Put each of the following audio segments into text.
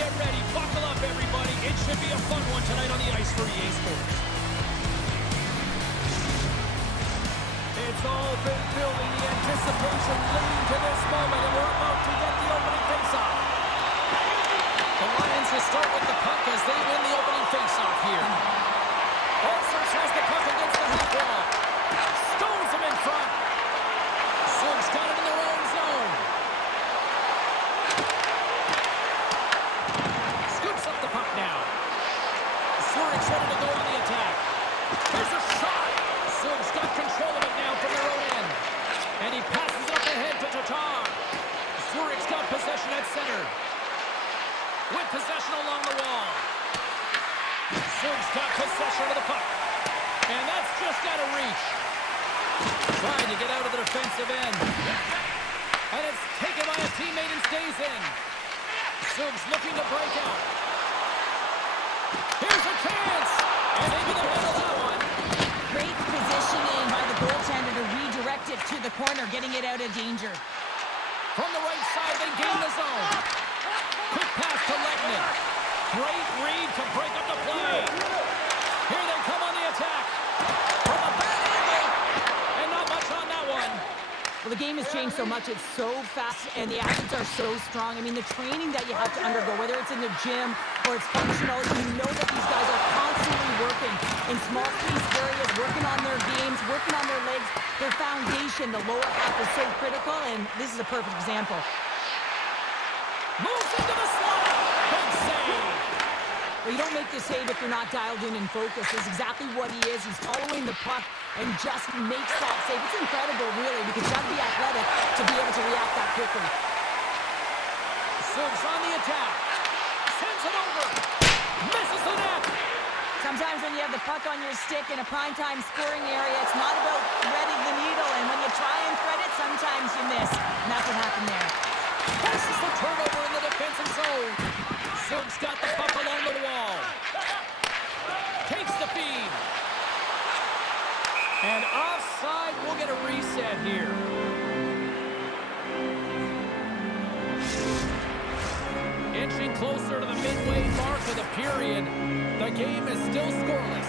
get ready. Buckle up, everybody. It should be a fun one tonight on the ice for EA Sports. It's all been building, the anticipation leading to this moment, and we're about to get the opening faceoff. The Lions will start with the puck as they win the opening faceoff here. Olsers has the puck against the half wall. Stones him in front. Suggs got it in their own zone. Scoops up the puck now. Zurich's ready to go on the attack. There's a shot. Suggs got control of it now from their own end. And he passes it up ahead to Tatar. Zurich's got possession at center. With possession along the wall. Suggs got possession of the puck. And that's just out of reach. Trying to get out of the defensive end. And it's taken by a teammate and stays in. Suggs looking to break out. Here's a chance. And maybe they'll handle that one. Great positioning by the goaltender to redirect it to the corner, getting it out of danger. From the right side, they gain the zone. Quick pass to Lettman. Great read to break up the play. Here they come on the attack. From a bad angle. And not much on that one. Well, the game has changed so much. It's so fast, and the athletes are so strong. I mean, the training that you have to undergo, whether it's in the gym or it's functional, you know that these guys are constantly working in small space areas, working on their games, working on their legs. Their foundation, the lower half, is so critical, and this is a perfect example. Moves into the slot. Big save. Well, you don't make the save if you're not dialed in and focused. That's exactly what he is. He's following the puck and just makes that save. It's incredible, really, because you have to be athletic to be able to react that quickly. Suggs on the attack. Sends it over. Misses the net. Sometimes when you have the puck on your stick in a primetime scoring area, it's not about threading the needle. And when you try and thread it, sometimes you miss. And that's what happened there. This is the turnover in the defensive zone. Suggs got the puck along the wall. Takes the feed. And offside, we'll get a reset here. Inching closer to the midway mark of the period. The game is still scoreless.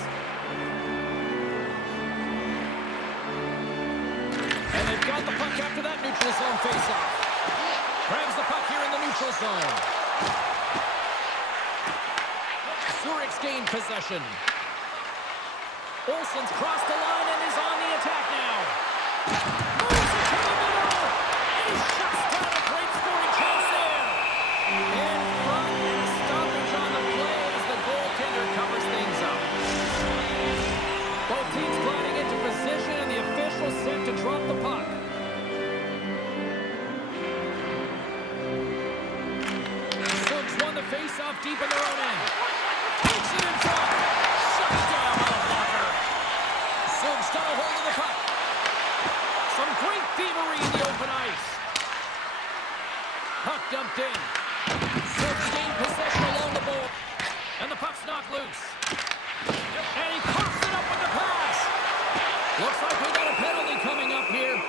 And they've got the puck after that neutral zone faceoff. Grabs the puck here in the neutral zone. Zurich's gained possession. Olsen's crossed the line and is on the attack now. Moves it to the middle. And he shuts down a great scoring chance there. In front and a stoppage on the play as the goaltender covers things up. Both teams gliding into position and the official set to drop the puck. Suggs won the face-off deep in their own end. Takes it in front. Shut down by the blocker. Suggs got a hold of the puck. Some great thievery in the open ice. Puck dumped in. Suggs gained possession along the board. And the puck's knocked loose. And he pops it up with the pass. Looks like we got a penalty coming up here.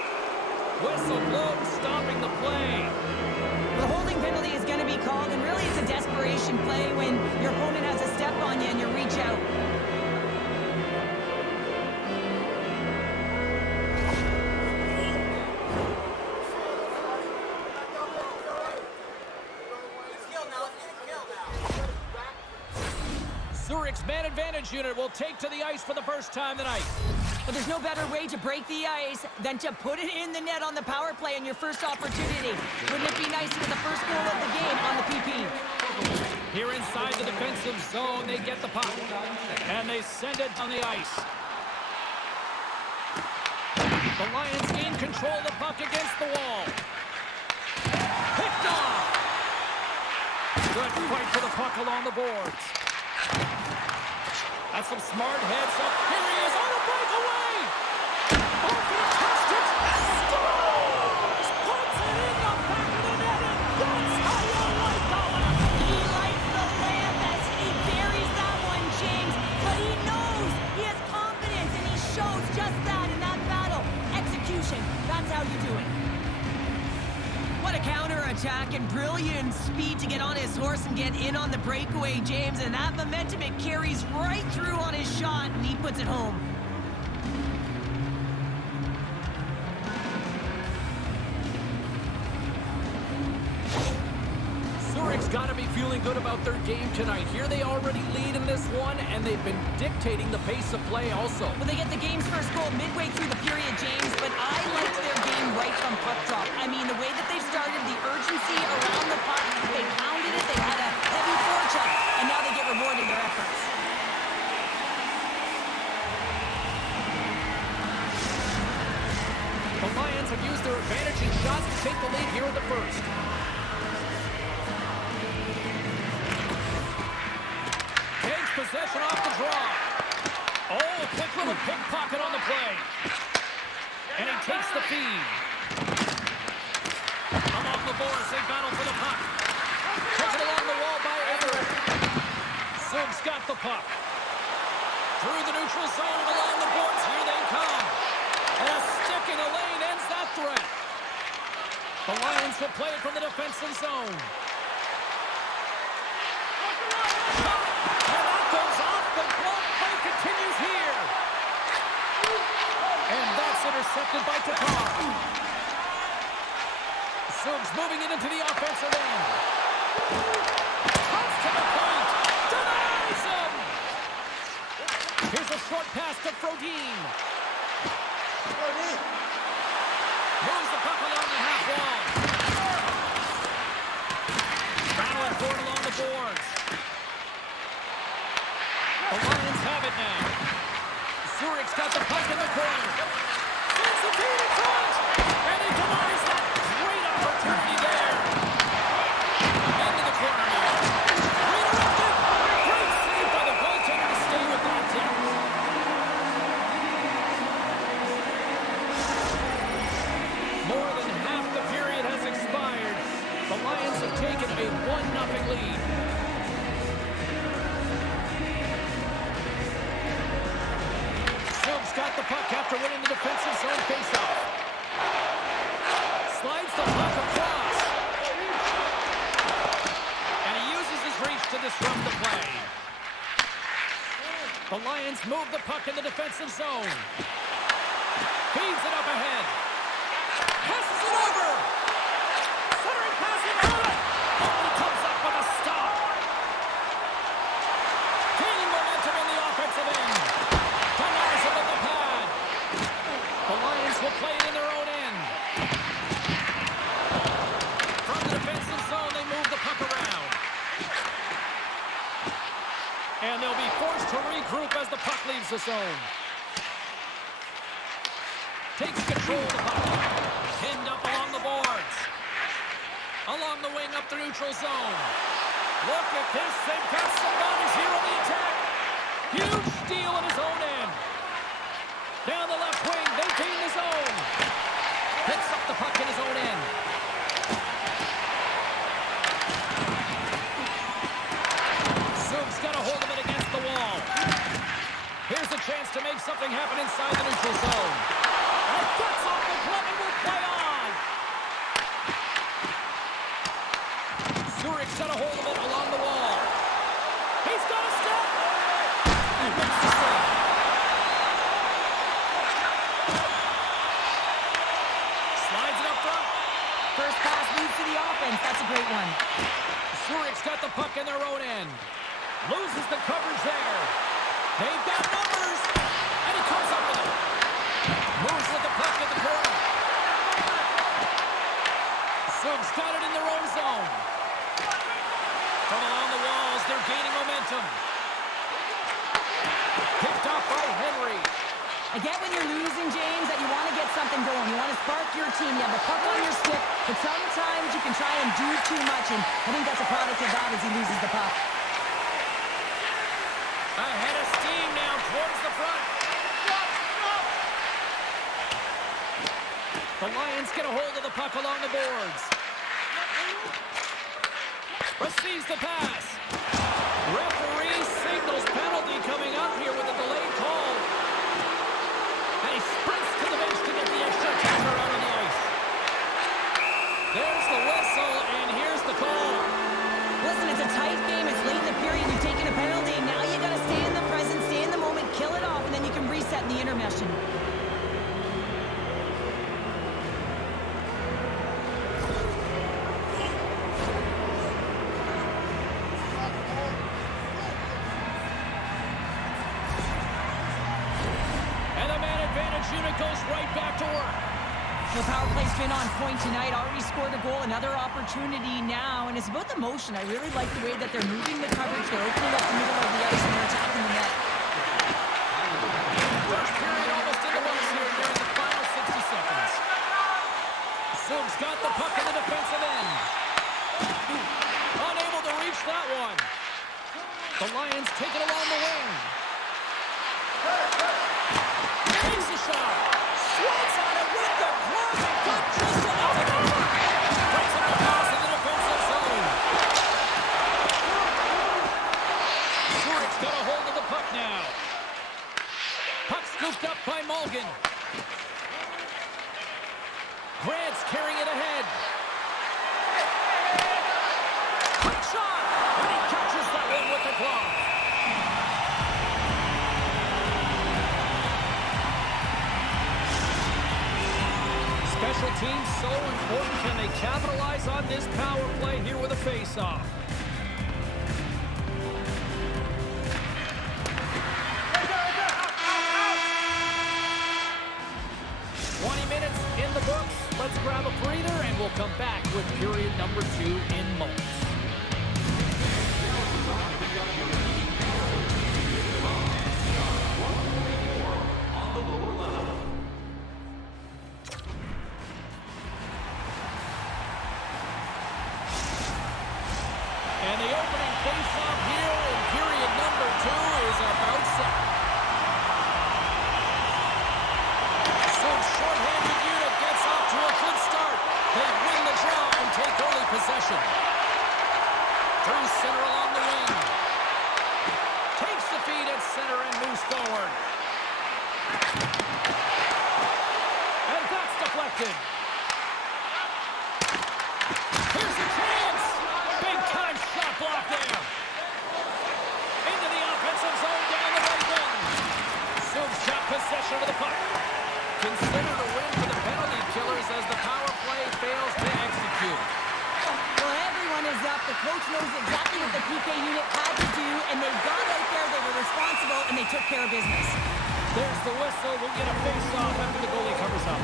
Whistle blows, stopping the play. The holding penalty is going to be called, and really it's a desperation play when your opponent has a step on you and you reach out. Zurich's man advantage unit will take to the ice for the first time tonight. But there's no better way to break the ice than to put it in the net on the power play on your first opportunity. Wouldn't it be nice to get the first goal of the game on the PP? Here inside the defensive zone, they get the puck. And they send it on the ice. The Lions gain control of the puck against the wall. Picked off. Good fight for the puck along the boards. That's some smart heads up. Here he is on a breakaway. Oh, fantastic. Scores! Puts it in the back of the net, and that's how you like the left. He likes the layup as he buries that one, James. But he knows he has confidence, and he shows just that in that battle. Execution. That's how you do it. What a counter-attack and brilliant speed to get on his horse and get in on the breakaway, James. And that momentum, it carries right through on his shot, and he puts it home. Zurich's got to be feeling good about their game tonight. Here they already lead in this one, and they've been dictating the pace of play also. Well, they get the game's first goal midway through the period, James, but I liked their game right from puck drop. I mean, the way that they started, the urgency around the puck, they pounded it, they had a heavy forecheck, and now they get rewarded their efforts. The Lions have used their advantage in shots to take the lead here in the first. Takes possession off the draw. Oh, a quick little pickpocket on the play. And he takes the feed. Along the boards, they battle for the puck. Taken along the wall by Everett. Zug's got the puck. Through the neutral zone and along the boards. Here they come. And a stick in the lane ends that threat. The Lions will play it from the defensive zone. And that goes off the glove. Play continues here. And that's intercepted by Tatar. Zug's moving it into the offensive end. Cuts to the point. Denies him. Here's a short pass to Frodin. Moves the puck along the half wall. Battling for it along the boards. The Lions have it now. Zurich's got the puck in the corner. Gets the feed in front. And he denies that great opportunity there. Into the corner now. Redirected. Great save by the goaltender to stay with that tip. More than half the period has expired. The Lions have taken a 1-0 lead. Zug's got the puck after winning the defensive zone faceoff. Slides the puck across. And he uses his reach to disrupt the play. The Lions move the puck in the defensive zone. Feeds it up ahead. Passes it over. Centering pass in front. Oh, he comes up with a stop. Gaining momentum in the offensive end. Denies it with the pad. The Lions will play it in their own end. From the defensive zone, they move the puck around. And they'll be forced to regroup as the puck leaves the zone. Takes control of the puck. Pinned up along the boards. Along the wing up the neutral zone. Look at this. They've got some bodies here on the attack. Huge steal in his own end. Down the left wing. They gain the zone. Picks up the puck in his own end. Zug's got a hold of it against the wall. Here's a chance to make something happen inside the neutral zone. And cuts off the glove and will play on. Zurich's got a hold of it along the wall. He's got a step. And makes the save. Slides it up front. First pass leads to the offense. That's a great one. Zurich's got the puck in their own end. Loses the coverage there. They've got numbers. And he comes up with it. Moves with the puck in the corner. Zug's got it in their own zone. From along the walls, they're gaining momentum. Picked up by Henry. I get when you're losing, James, that you want to get something going. You want to spark your team. You have the puck on your stick, but sometimes you can try and do too much, and I think that's a product of that as he loses the puck. Ahead of steam now towards the front. The Lions get a hold of the puck along the boards. Receives the pass. Referee signals penalty coming up here with a delayed call. And he sprints to the bench to get the extra attacker out of the ice. There's the to work. The power play's been on point tonight. Already scored a goal. Another opportunity now. And it's about the motion. I really like the way that they're moving the coverage. They're opening up the middle of the ice and they're attacking the net. First period almost in the books here during the final 60 seconds. Silk's got the puck in the defensive end. Unable to reach that one. The Lions take it along the wing. Takes the shot. Swings on it with the glove and got just enough to cover. Breaks up the pass in the defensive zone. Zurich's got a hold of the puck now. Puck scooped up by Mulligan. Grant's carrying it ahead. Quick shot! And he catches that one with the glove. Special teams so important. Can they capitalize on this power play here with a face-off? In the books. Let's grab a breather and we'll come back with period number 2 in moments. And the opening face-off here in period number 2 is about set. Short-handed unit gets off to a good start. They win the draw and take early possession. Through center along the wing. Takes the feed at center and moves forward. And that's deflected. Here's a chance. Big-time shot block there. Into the offensive zone down the right wing. Soon's got possession of the puck. Considered a win for the penalty killers as the power play fails to execute. Well, everyone is up. The coach knows exactly what the PK unit had to do, and they got out there, they were responsible, and they took care of business. There's the whistle. We'll get a face-off after the goalie covers up.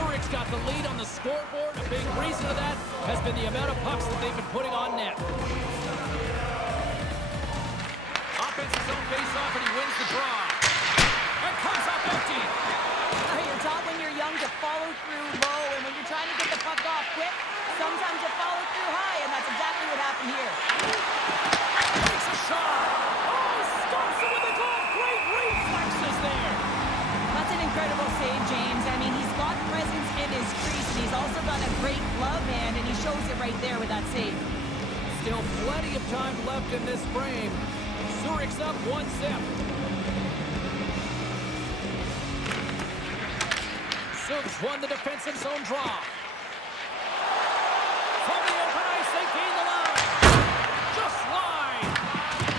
Zurich's got the lead on the scoreboard. A big reason of that has been the amount of pucks that they've been putting on net. Offensive zone face-off, and he wins the draw. Comes up empty. You're taught when you're young to follow through low, and when you're trying to get the puck off quick, sometimes you follow through high, and that's exactly what happened here. Takes a shot. Oh, stops it with a glove. Great reflexes there. That's an incredible save, James. I mean, he's got presence in his crease, and he's also got a great glove hand, and he shows it right there with that save. Still plenty of time left in this frame. Zurich's up 1-0. Silks won the defensive zone draw. From the open ice, they gain the line. Just wide.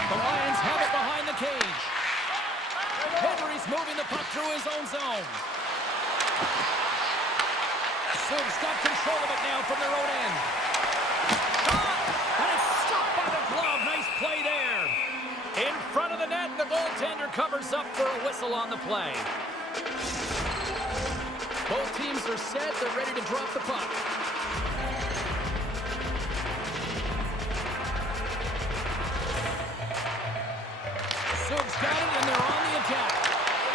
The Lions have it behind the cage. Henry's moving the puck through his own zone. Silks got control of it now from their own end. Shot! And it's stopped by the glove. Nice play there. In front of the net, the goaltender covers up for a whistle on the play. Both teams are set. They're ready to drop the puck. Subs got it, and they're on the attack.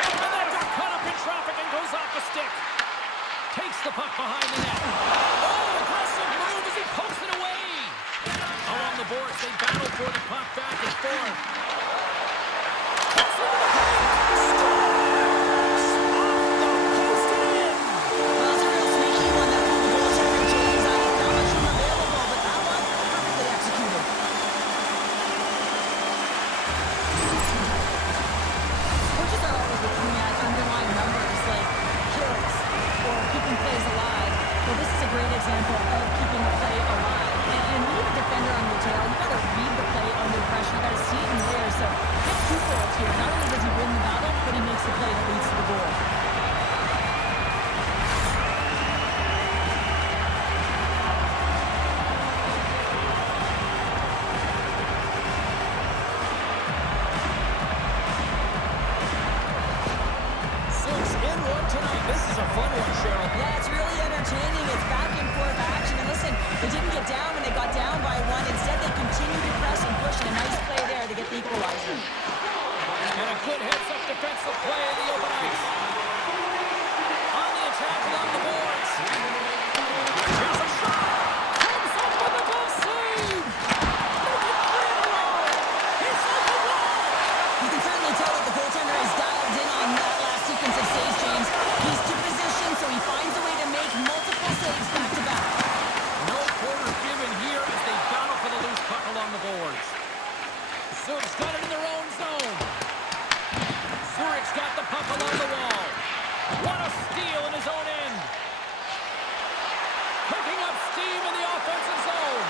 And that got caught up in traffic and goes off the stick. Takes the puck behind the net. Oh, aggressive move as he pokes it away. Along the boards, they battle for the puck back and forth. Example of keeping the play alive. And when you have a defender on your tail, you got to read the play under pressure. You got to see it in the air. So that's twofold here. Not only does he win the battle, but he makes the play that leads to the goal. it down when they got down by one. Instead, they continued to press and push, and a nice play there to get the equalizer. And a good heads-up defensive play in the open ice. On the attack along the boards. Here's a shot. Comes up with a goal save. They can clear the wall. It's like a wall. You can certainly tell that the goaltender is dialed in on that last sequence of saves, James. He's to position, so he finds a way to make multiple saves back-to-back. No quarter given here as they battle for the loose puck along the boards. Zurich got it in their own zone. Zurich's got the puck along the wall. What a steal in his own end. Picking up steam in the offensive zone.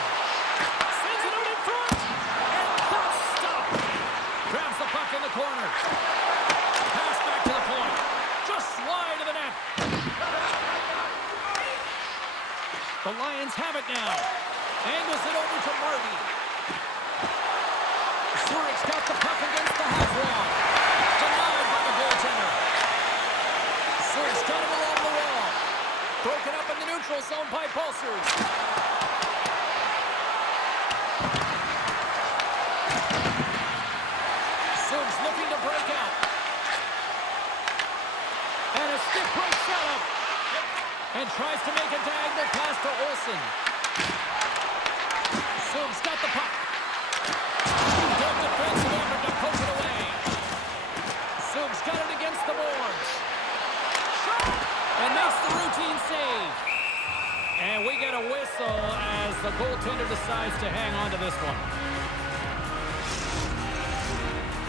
Sends it out in front. And that's stopped. Grabs the puck in the corner. Pass back to the point. Just wide of the net. The Lions have it now. Angles it over to Marty. Zurich's got the puck against the half wall. Denied by the goaltender. Zurich's got it along the wall. Broken up in the neutral zone by Pulsers. Zurich's looking to break out. And a stick break setup. And tries to make a diagonal pass to Olsen. Zurich's got the puck. Good defensive effort to poke it away. Zurich's got it against the boards. Shot! And makes the routine save. And we get a whistle as the goaltender decides to hang on to this one.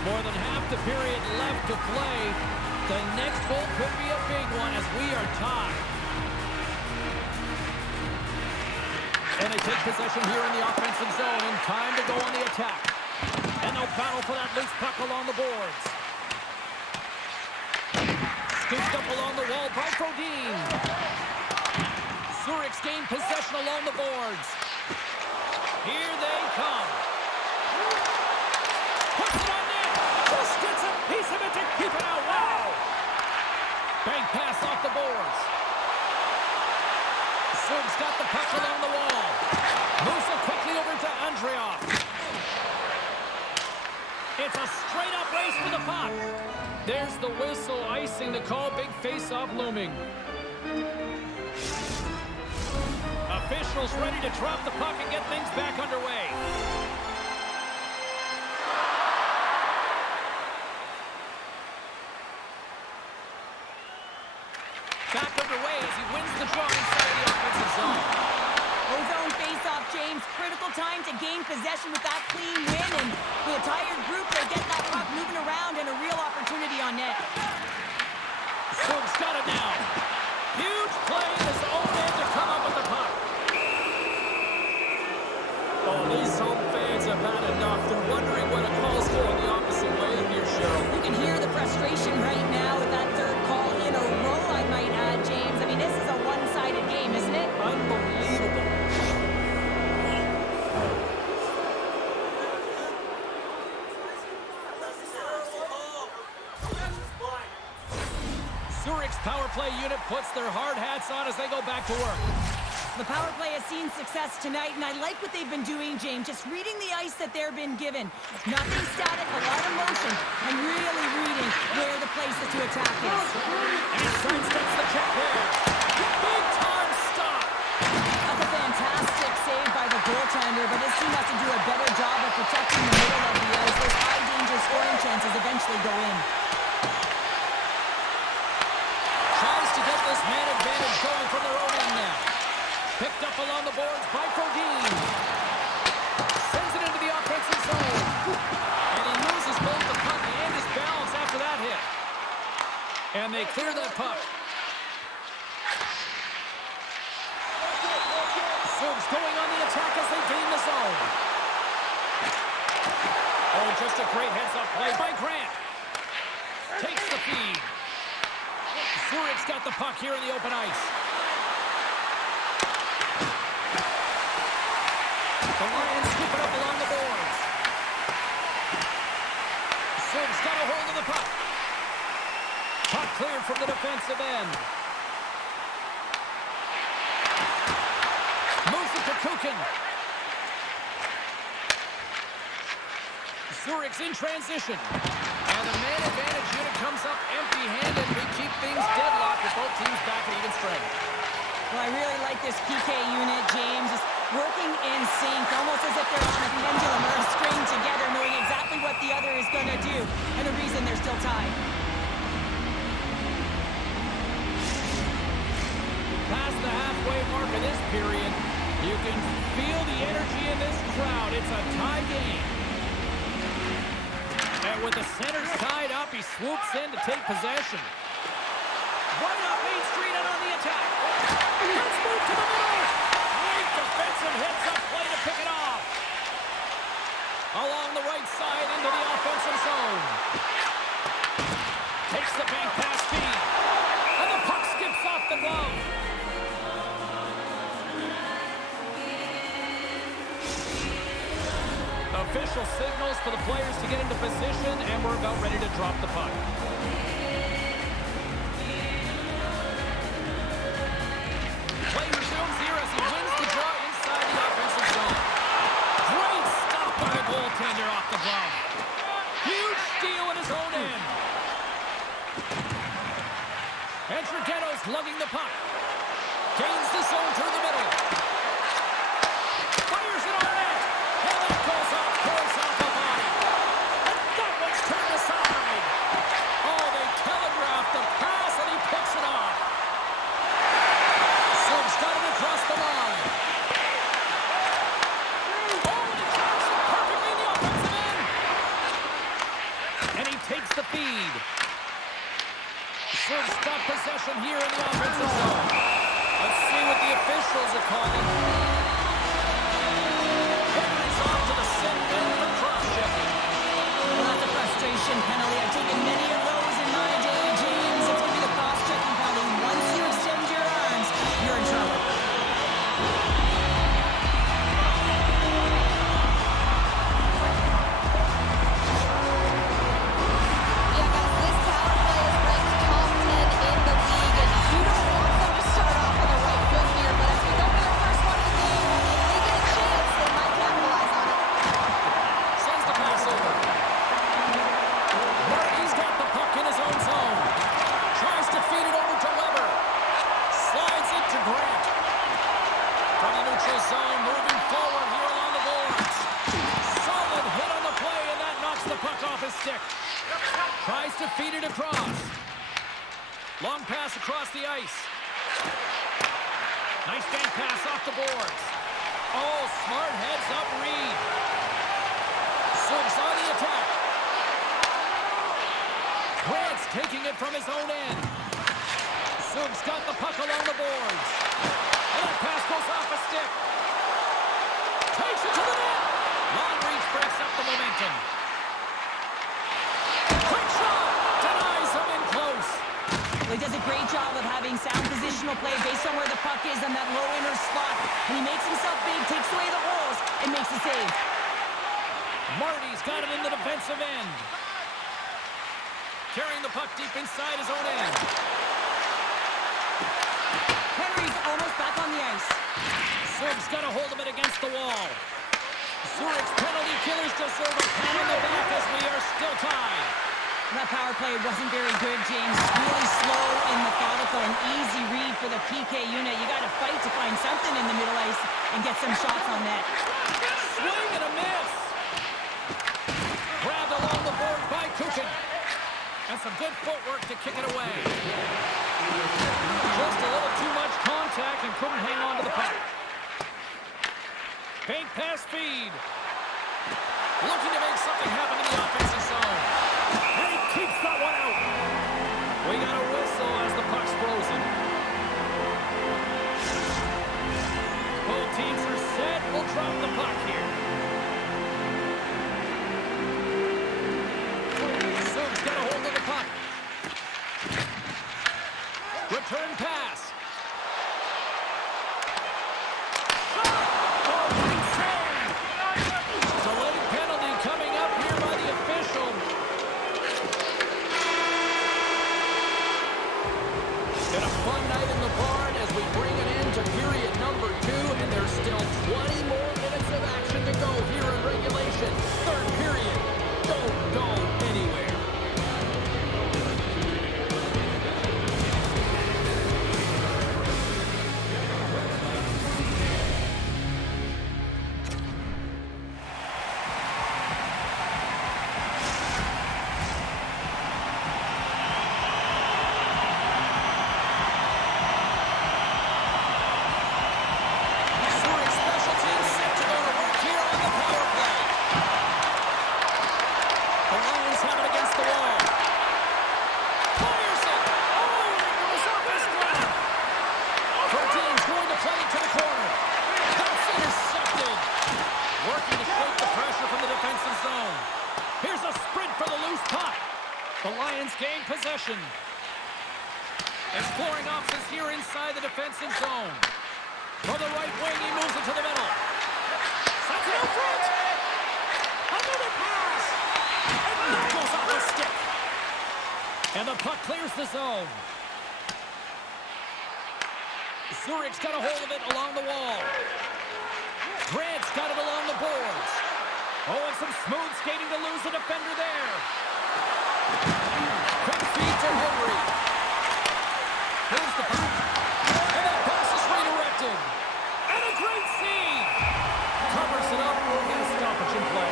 More than half the period left to play. The next goal could be a big one as we are tied. And they take possession here in the offensive zone in time to go on the attack. And they'll battle for that loose puck along the boards. Scooped up along the wall by Frodin. Zurich's gained possession along the boards. Here they come. Puts it on net. Just gets a piece of it to keep it out. Wow. Bank pass off the boards. Zurich's got the puck along the wall. Moves it quickly over to Andreoff. It's a straight-up race for the puck. There's the whistle, icing the call. Big face-off looming. Officials ready to drop the puck and get things back underway. Back underway as he wins the draw inside the offensive zone. Ozone face-off, James. Critical time to gain possession with that clean win. And with a tired group, they get that puck moving around and a real opportunity on net. Zurich's got it now. Huge play in his own end to come up with the puck. Oh, these home fans have had enough. They're wondering what a call's for the opposite way here, Cheryl. You can hear the frustration right now with that third call in a row, I might add, James. I mean, this is a one-sided game, isn't it? Unbelievable. Zurich's power play unit puts their hard hats on as they go back to work. The power play has seen success tonight, and I like what they've been doing, James. Just reading the ice that they've been given. Nothing static, a lot of motion, and really reading where the places to attack is. And sidesteps the check there. Big time stop. That's a fantastic save by the goaltender, but his team has to do a better job of protecting the middle of the ice. Those high-danger scoring chances eventually go in. Tries to get this man advantage going from their own end now. Picked up along the boards by Frodin. Sends it into the offensive zone. And he loses both the puck and his balance after that hit. And they clear that puck. Zurich's going on the attack as they gain the zone. Oh, just a great heads-up play by Grant. Takes the feed. Zurich's got the puck here in the open ice. The Lions scoop it up along the boards. Zurich's got a hold of the puck. Puck cleared from the defensive end. Moves it to Kukoc. broken. Zurich's in transition. And the man advantage unit comes up empty-handed. We keep things deadlocked with both teams back at even strength. Well, I really like this PK unit, James. Just working in sync, almost as if they're on a pendulum or a string together, knowing exactly what the other is going to do, and the reason they're still tied. Past the halfway mark of this period, you can feel the energy in this crowd. It's a tie game. And with the center side up, he swoops in to take possession. Right up Main Street and on the attack. Let's move to the middle. Great defensive hits up play to pick it off. Along the right side into the offensive zone. Takes the bank pass feed. And the puck skips off the glove. Official signals for the players to get into position, and we're about ready to drop the puck. Play resumes here as he wins the draw inside the offensive zone. Great stop by the goaltender off the glove. Huge steal in his own end. And Trighetto's lugging the puck. Gains the zone through the middle. Fires it on net. And that goes off course off the body. And that one's turned aside. Oh, they telegraphed the pass and he picks it off. Sug's got it across the line. Oh, and he carries it perfectly in the offensive end. And he takes the feed. Sug's got possession here in the offensive zone. Let's see what the officials are calling. Henry's off to the sin bin for cross-checking. Well, that's a frustration penalty. I've taken many of those in my day, James. It's going to be the cross-checking penalty. Once you extend your arms, you're in trouble. Yeah, guys, this power play is ranked top 10 in the league, and you don't want them to start off on the right foot here, but as we go to their first one of the game, if they get a chance, they might capitalize on it. Sends the pass over. Murray's got the puck in his own zone. Tries to feed it over to Weber. Slides it to Grant. From the neutral zone, moving forward here along the boards. Solid hit on the play, and that knocks the puck off his stick. Tries to feed it across. Long pass across the ice. Nice bank pass off the boards. Oh, smart heads up Reed. Sug's on the attack. Grant's taking it from his own end. Sug's got the puck along the boards. And that pass goes off a stick. Takes it to the net. Long reach breaks up the momentum. Quick shot. Denies him in close. Well, he does a great job of having sound positional play based on where the puck is on that low inner spot. And he makes himself big, takes away the holes, and makes a save. Marty's got it in the defensive end. Carrying the puck deep inside his own end. Henry's almost back on the ice. Sug's got a hold of it against the wall. Zurich's penalty killers deserve a pat on the back as we are still tied. That power play wasn't very good, James. Really slow and methodical. An easy read for the PK unit. You got to fight to find something in the middle ice and get some shots on net. Swing and a miss. Grabbed along the board by Kukin. And some good footwork to kick it away. Just a little too much contact and couldn't hang on to the puck. Bank pass feed. Looking to make something happen in the offensive zone. And he keeps that one out. We got a whistle as the puck's frozen. Both teams are set. We'll drop the puck here. Sug's got a hold of the puck. Return pass. Delayed penalty coming up here by the official. Been a fun night in the barn as we bring an end to period number 2, and there's still 20 more minutes of action to go here in regulation. Third period. Don't go anywhere. The Lions gain possession. Exploring options here inside the defensive zone. From the right wing, he moves it to the middle. Sets it out front. Another pass. And that goes off the stick. And the puck clears the zone. Zurich's got a hold of it along the wall. Grant's got it along the boards. Oh, and some smooth skating to lose the defender there. Quick feed to Henry. Here's the puck. And that pass is redirected. And a great save. Covers it up. We'll get a stoppage in play.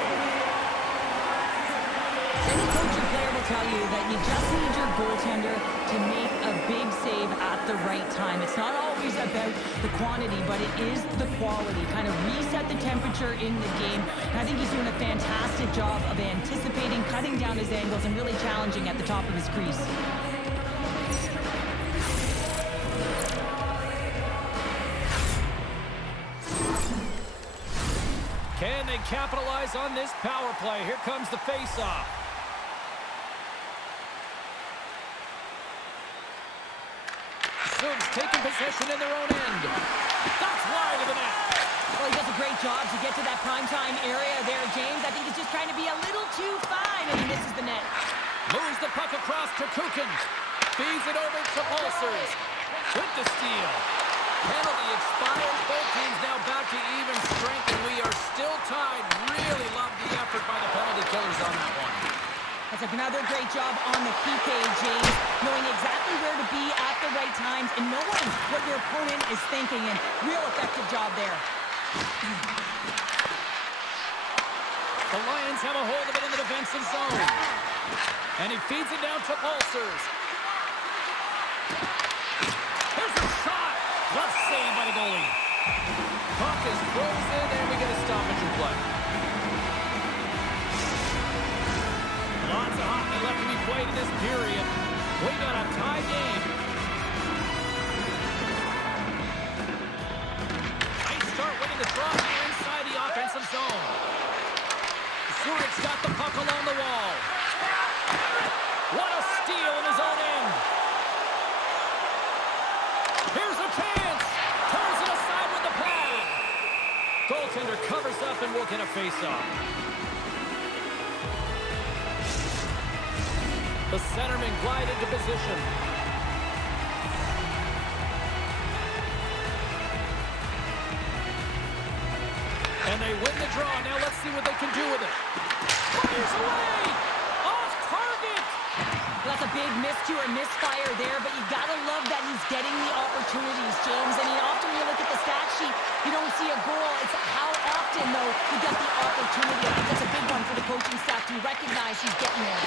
Any coach or player will tell you that you just need your goaltender to make a big save at the right time. It's not always about the quantity, but it is the quality. Kind of reset the temperature in the game. And I think he's doing a fantastic job of anticipating, cutting down his angles, and really challenging at the top of his crease. Can they capitalize on this power play? Here comes the face-off. Soon's taking possession in their own end. That's wide of the net. Well, he does a great job to get to that primetime area there, James. I think he's just trying to be a little too fine, and he misses the net. Moves the puck across to Kukin. Feeds it over to Pulsers. With the steal. Penalty expires. Both teams now back to even strength, and we are still tied. Really love the effort by the penalty killers on that one. That's another great job on the PK, James, knowing exactly where to be at the right times and knowing what your opponent is thinking, and real effective job there. The Lions have a hold of it in the defensive zone. And he feeds it down to Pulsers. Here's a shot. Left save by the goalie. Puck is frozen, and we get a stoppage in play. Lots of hockey left to be played in this period. We got a tie game. Nice start winning the draw here inside the offensive zone. Zurich's got the puck along the wall. What a steal in his own end. Here's a chance. Turns it aside with the pad. Goaltender covers up and will get a face-off. The centerman glide into position. And they win the draw. Now let's see what they can do with it. Fires away! Off target! That's a big miscue or misfire there, but you gotta love that he's getting the opportunities, James. I mean, often when you look at the stat sheet, you don't see a goal. It's how often, though, you get the opportunity. I think that's a big one for the coaching staff to recognize he's getting there.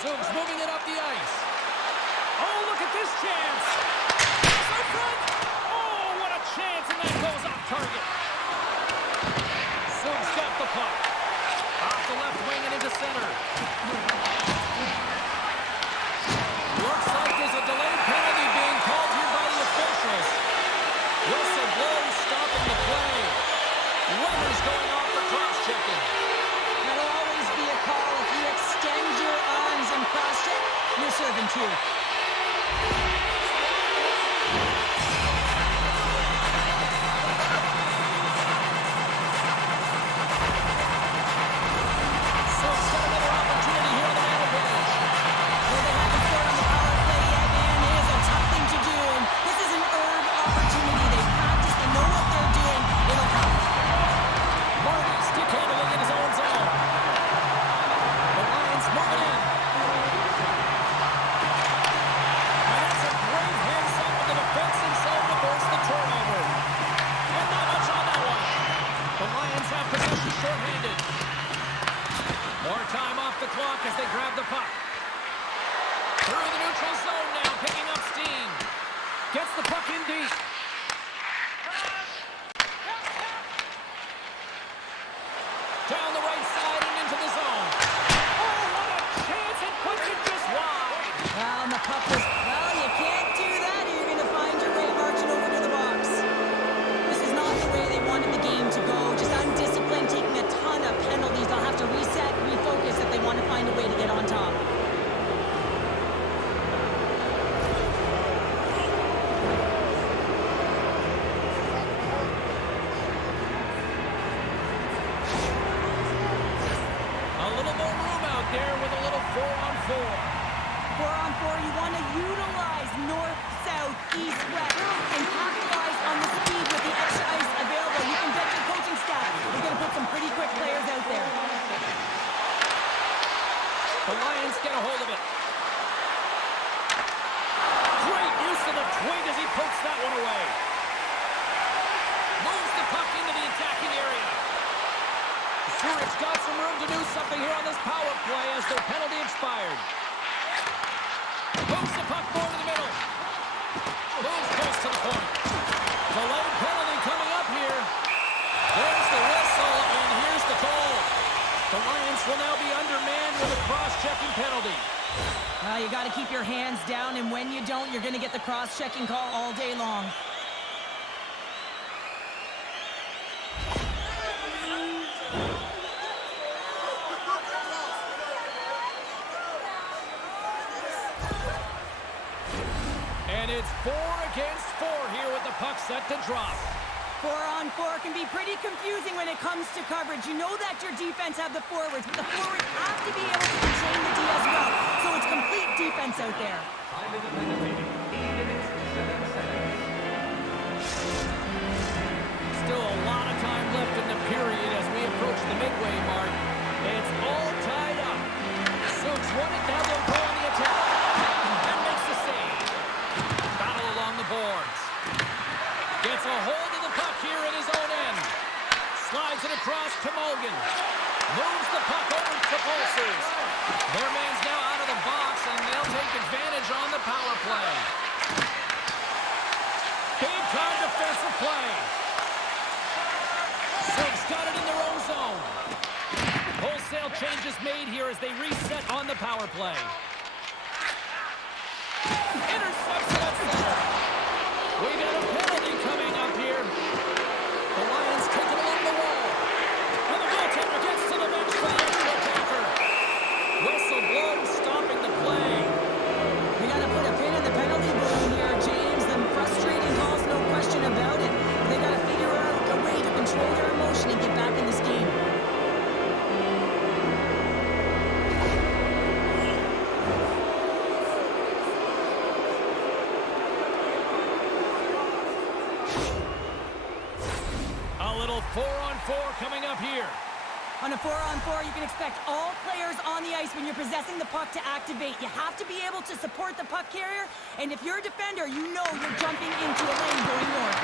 Soon's moving it up the ice. Oh, look at this chance. Up front. Oh, what a chance, and that goes off target. Soon's got the puck. Off the left wing and into center. Looks like there's a delayed penalty being called here by the officials. Whistle blows, stopping the play. Runners going off for cross-checking. That'll always be a call if you extend your arms and cross-check. You're serving two. got some room to do something here on this power play as their penalty expired. Moves the puck more to the middle. Moves close to the point. Delayed penalty coming up here. There's the whistle, and here's the goal. The Lions will now be undermanned with a cross-checking penalty. You got to keep your hands down, and when you don't, you're going to get the cross-checking call all day long. And it's 4 against 4 here with the puck set to drop. 4-on-4 can be pretty confusing when it comes to coverage. You know that your defense have the forwards, but the forwards have to be able to contain the D as well. So it's complete defense out there. Still a lot of time left in the period as we approach the midway mark. It's all tied up. Sooners won it, now they'll go on the attack. And makes the save. Battle along the boards. Gets a hold of the puck here in his own end. Slides it across to Mulligan. Moves the puck over to Pulsers. Their man's now out of the box, and they'll take advantage on the power play. Big-time defensive play. Sooners got it in their own zone. Wholesale changes made here as they reset on the power play. Intercepts it at center. We got a penalty coming up here. The Lions take it along the wall. And the goaltender gets to the bench for the extra attacker. Whistle blown, stopping the play. We got to put a pin in the penalty balloon here, James. The frustrating calls, no question about it. They got to figure out a way to control their emotion and get back in this game. A little 4-on-4 coming up here. On a 4-on-4, you can expect all players on the ice when you're possessing the puck to activate. You have to be able to support the puck carrier, and if you're a defender, you know you're jumping into a lane going north.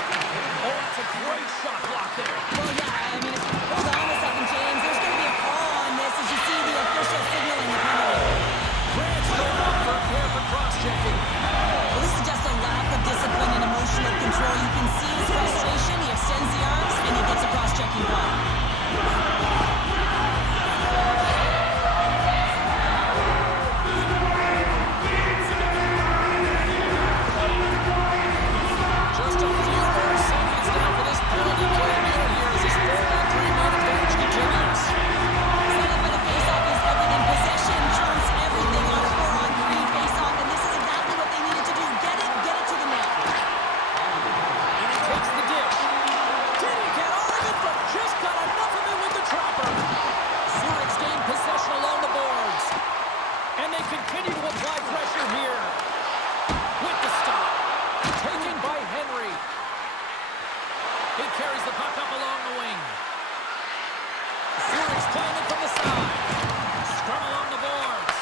Oh, that's a great shot block there. Well, yeah, I mean, hold on a second, James. There's going to be a call on this as you see the official signaling the penalty. Grant's going off for a pair for cross-checking. Well, this is just a lack of discipline and emotional control. You can see his frustration. He extends the arms, and he gets a cross-checking call. Just a few more seconds now for this penalty kill here as this 4-on-3 advantage continues. Setup of the faceoff is everything. Possession trumps everything on a 4-on-3 faceoff, and this is exactly what they needed to do. Get it to the net. And he takes the dish. Didn't get all of it, but just got enough of it with the trapper. Zurich's gained possession along the boards. And they continue to apply pressure here. With the stop. Taken by Henry. He carries the puck up along the wing. Zurich's playing it from the side. Scrum along the boards.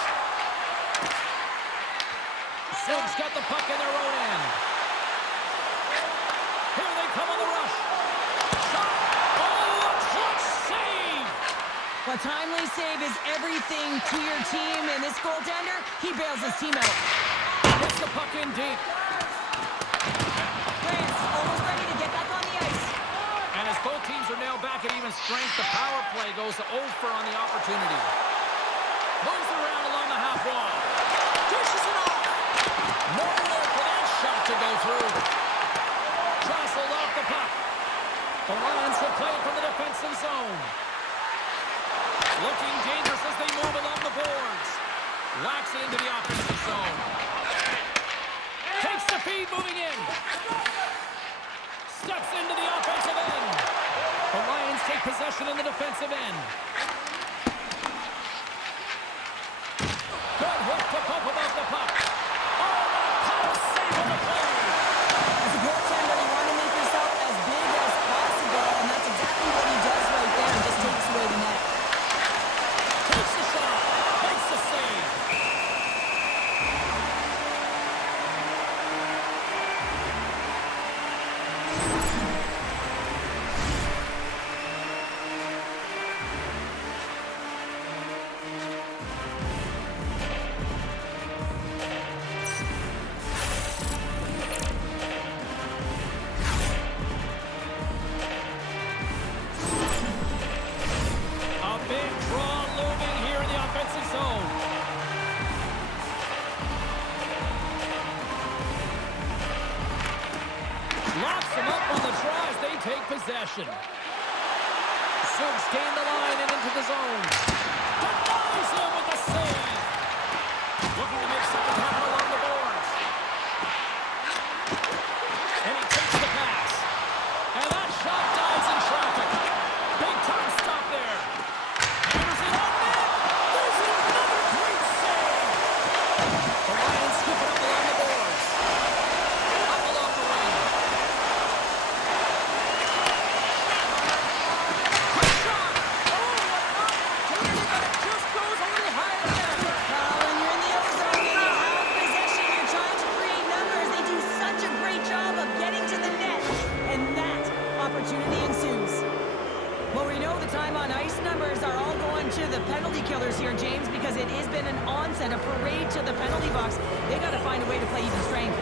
Zurich's got the puck in their own end. Here they come on the rush. Shot. Oh, a clutch save. A timely save is everything to your team, and this goaltender, he bails his team out. Gets the puck in deep. France almost ready to get back on the ice. And as both teams are now back at even strength, the power play goes over on the opportunity. Moves around along the half wall. Dishes it off. Nowhere for that shot to go through. Jostled off the puck. The Lions will play it from the defensive zone. Looking dangerous as they move along the boards. Whacks it into the offensive zone. Takes the feed moving in. Steps into the offensive end. The Lions take possession in the defensive end. Good hook to bump above the puck. Oh, what a save on the play. As a goaltender, you want to make yourself as big as possible, and that's exactly what he does right there, and just takes away the net. Takes the shot. Makes the save. Locks them up on the try as they take possession. Sugs gain the line and into the zone. Denies him with the save. Looking to make something happen along the boards. And he takes the pass. And that shot dives in traffic. Big time stop there. Hammers it on net. There's another great save. The Lions scoop it up along the boards. Up along the wing. Quick shot. Oh, what an opportunity, but it just goes a little higher than that. When you're in the ozone and you have possession, you're trying to create numbers. They do such a great job of getting to the net, and that opportunity ensues. Well, we know the time on ice numbers are all going to the penalty killers here, James, because it has been an onset, a parade to the penalty box. They got to find a way to play even strength.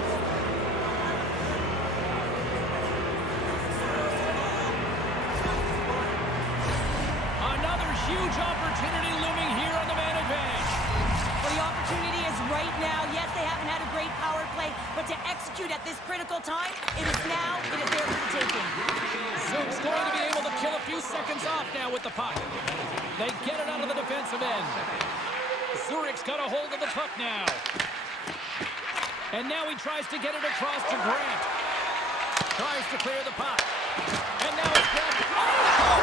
Another huge opportunity looming here on the man advantage. Well, the opportunity is right now. Yes, they haven't had a great power play, but to execute at this critical time, it is now. It is there for the taking. Zoom's going to be able to kill a few seconds off now with the puck. They get it out of the defensive end. Zurich's got a hold of the puck now. And now he tries to get it across to Grant. Tries to clear the puck. And now it's grabbed. Oh!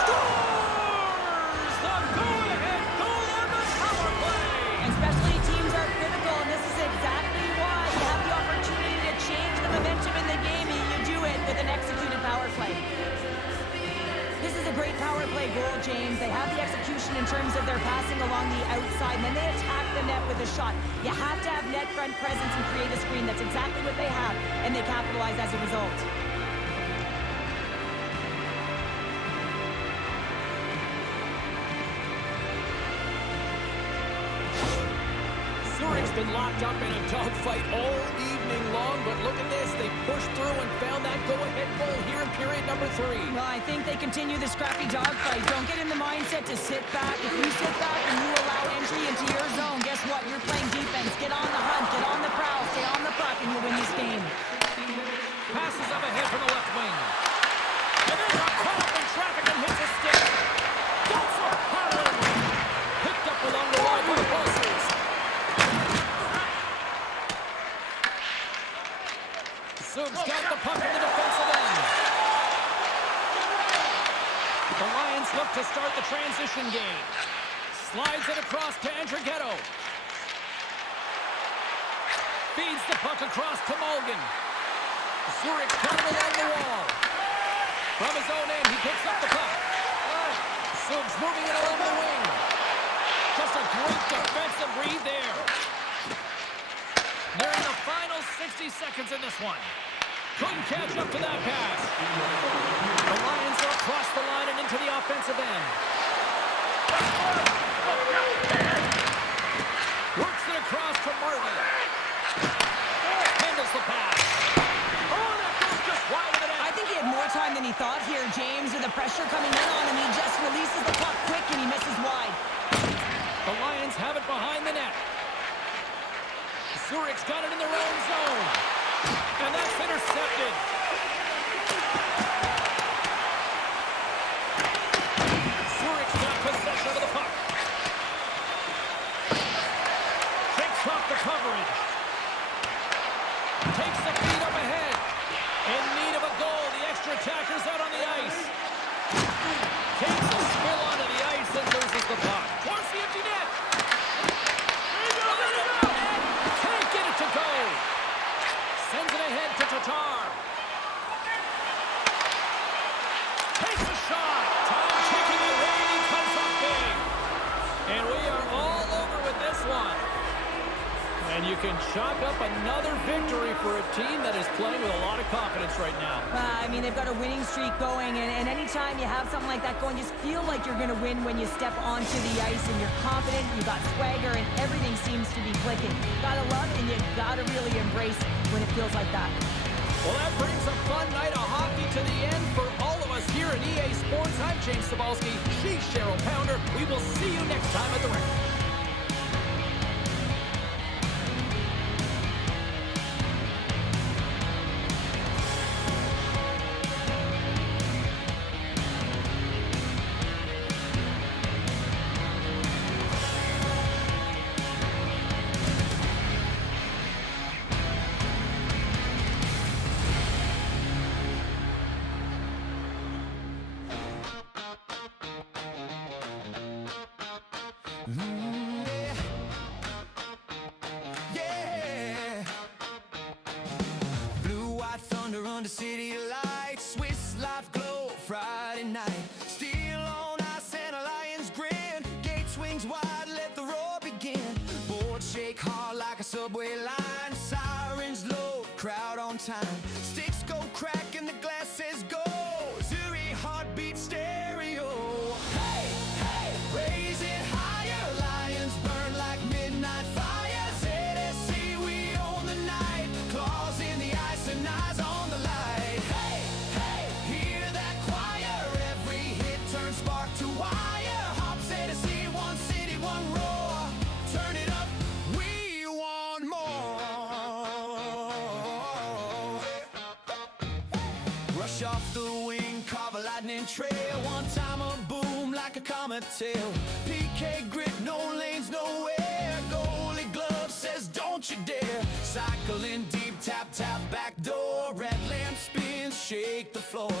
Scores! The go-ahead goal on the power play! And specialty teams are critical, and this is exactly why you have the opportunity to change the momentum in the game, and you do it with an executed power play. This is a great power play goal, James. They have the execution in terms of their passing along the outside, and then they attack the net with a shot. You have to have net front presence and create a screen. That's exactly what they have, and they capitalize as a result. Zurich's been locked up in a dogfight all evening long, but look at this. They pushed through and found that go-ahead goal here in period number 3. Well, I think they continue the scrappy dogfight. Don't get in the mindset to sit back. If you sit back and you allow entry into your zone, guess what? You're playing defense. Get on the hunt, get on the prowl, stay on the puck, and you'll win this game. Passes up ahead from the left wing. And then got caught up in traffic and hits a stick. That's a power. Picked up along the wall by the Pulsers. Zoom's got the puck in the defensive end. The Lions look to start the transition game. Slides it across to Andrighetto. Feeds the puck across to Mulligan. Zurich got it along the wall. From his own end, he picks up the puck. Zoom's moving it along the wing. Just a great defensive read there. They're in the final 60 seconds in this one. Couldn't catch up to that pass. The Lions are across the line and into the offensive end. Works it across to Martin. Handles the pass. Oh, that goes just wide of the net. I think he had more time than he thought here, James. With the pressure coming in on him, he just releases the puck quick and he misses wide. The Lions have it behind the net. Zurich's got it in their own zone. And that's intercepted. Zurich's got possession of the puck. Takes off the coverage. Takes the feed up ahead. In need of a goal. The extra attacker's out on the ice. Takes a spill onto the ice and loses the puck. Towards the empty net. Can't get it to go. Sends it ahead to Tatar. Takes a shot. Time ticking away and he comes up big. And we are all over with this one. And you can chalk up another victory for a team that is playing with a lot of confidence right now. I mean, they've got a winning streak going, and anytime you have something like that going, just feel like you're going to win when you step onto the ice and you're confident, you got swagger, and everything seems to be clicking. Gotta love it, and you gotta really embrace it when it feels like that. Well, that brings a fun night of hockey to the end for all of us here at EA Sports. I'm James Cebulski. She's Cheryl Pounder. We will see you next time at the rink. Yeah. Yeah. Blue, white thunder under city lights. Swiss life glow Friday night. Steel on ice and a lion's grin. Gate swings wide, let the roar begin. Boards shake hard like a subway line. Sirens low, crowd on time. Sticks go crack and the glass says go. Zuri heartbeat stereo. Hey, hey, raise it higher. Lions burn like midnight fire. ZSC, we own the night. Claws in the ice and eyes on the light. Hey, hey, hear that choir. Every hit turns spark to wire. Hop ZSC, one city, one roar. Turn it up, we want more. Rush off the wing, carve a lightning trail. One time a boom like a comet tail. PK grit, no lanes, nowhere. Goalie glove says don't you dare. Cycling deep, tap, tap, back door. Red lamp spins, shake the floor.